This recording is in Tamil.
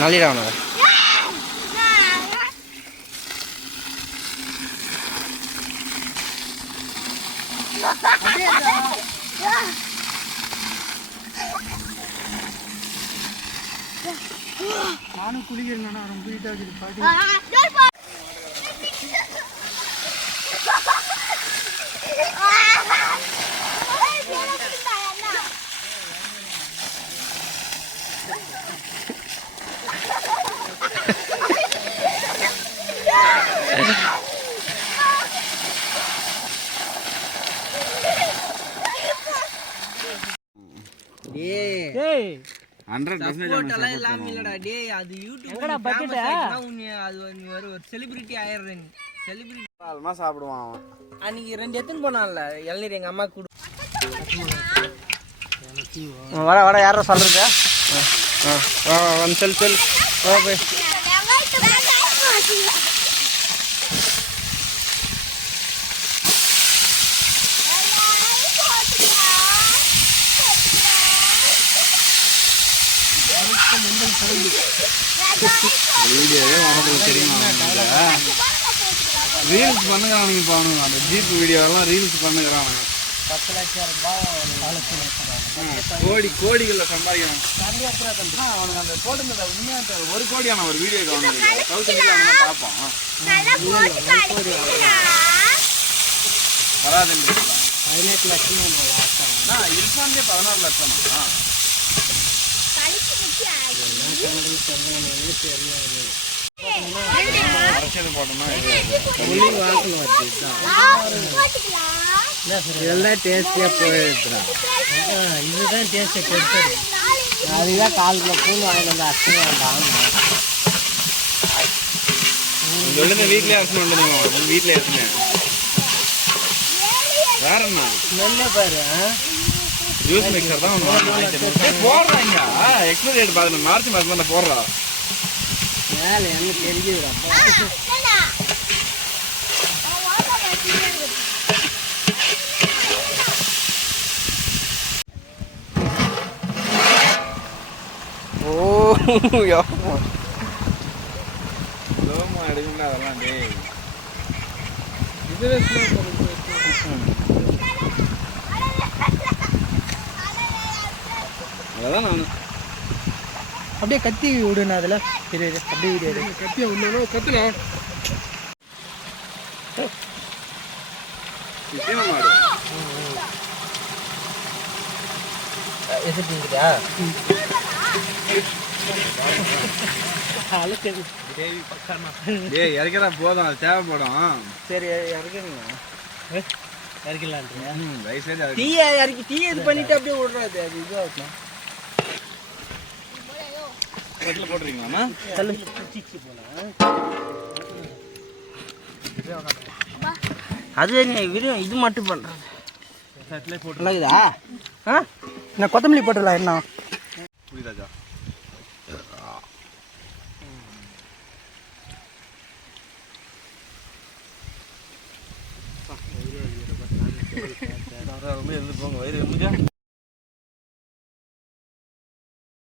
நல்லிடான நானும் குளிக்கிறேன் ரொம்ப இதாகுது பாட்டி சாப்பிடுவான் அன்னைக்கு 2 எத்தனை போனான்ல இளநீர் எங்க அம்மா கூட வர வர யாரும் சொல்றது சொல் சொல் போய் வீடியோவே வரதுக்கு தெரியுமா ரீல்ஸ் பண்ணுறானுங்க இப்போ அவனுங்க அந்த ஜீப் வீடியோலாம் ரீல்ஸ் பண்ணுறானுங்க 10 லட்சம் ரூபாய் கோடிகளில் சம்பாதிக்கிறான் அவனுக்கு அந்த போட்டுருந்த உண்மையாக 1 கோடியான ஒரு வீடியோ அவனுக்கு சவுத் இந்தியாவில் பார்ப்பான் வராதுன்னு 18 லட்சம் இருக்காந்தே 16 லட்சம் இதெல்லாம் டேஸ்டியா போயிடுறான் இதுதான் டேஸ்ட் கொடுத்து அதுதான் 4 கிலோ பூண்டு வாங்கிட்டு வந்து அரிசி வேண்டாம் வீட்லயே அரிசி வந்து வீட்டில் எடுத்துனேன் வேற என்ன நல்ல பாரு ஜூஸ் மிக்சர் தான் போடுறாங்க எக்ஸ்பைரி டேட் பார்த்து மார்ச் மாதம் தான் போடுறா வேலை என்ன தெரிஞ்சுக்கிறா ஸ்லோமா எடுக்கல அதெல்லாம் டேய் இதுவே ஸ்லோ அதான் நான் அப்படியே கத்தி விடுண்ணா அதில் தெரியுது அப்படியே வீடியோ கத்தியை விடணும் கத்துல இறக்கிறா போதும் அது தேவைப்படும் சரி இறக்குறீங்க இறக்கலான்றியா வயசு டீயை இறக்கி டீயை இது பண்ணிட்டு அப்படியே விடுறாது அது இதுவாகலாம் போட்டுறீங்களாமா அது இது மட்டும் பண்றது போட்டுதா நான் கொத்தமல்லி போட்டுடலாம் என்ன புரியுதாஜா ரொம்ப இருந்து போங்க வயிறு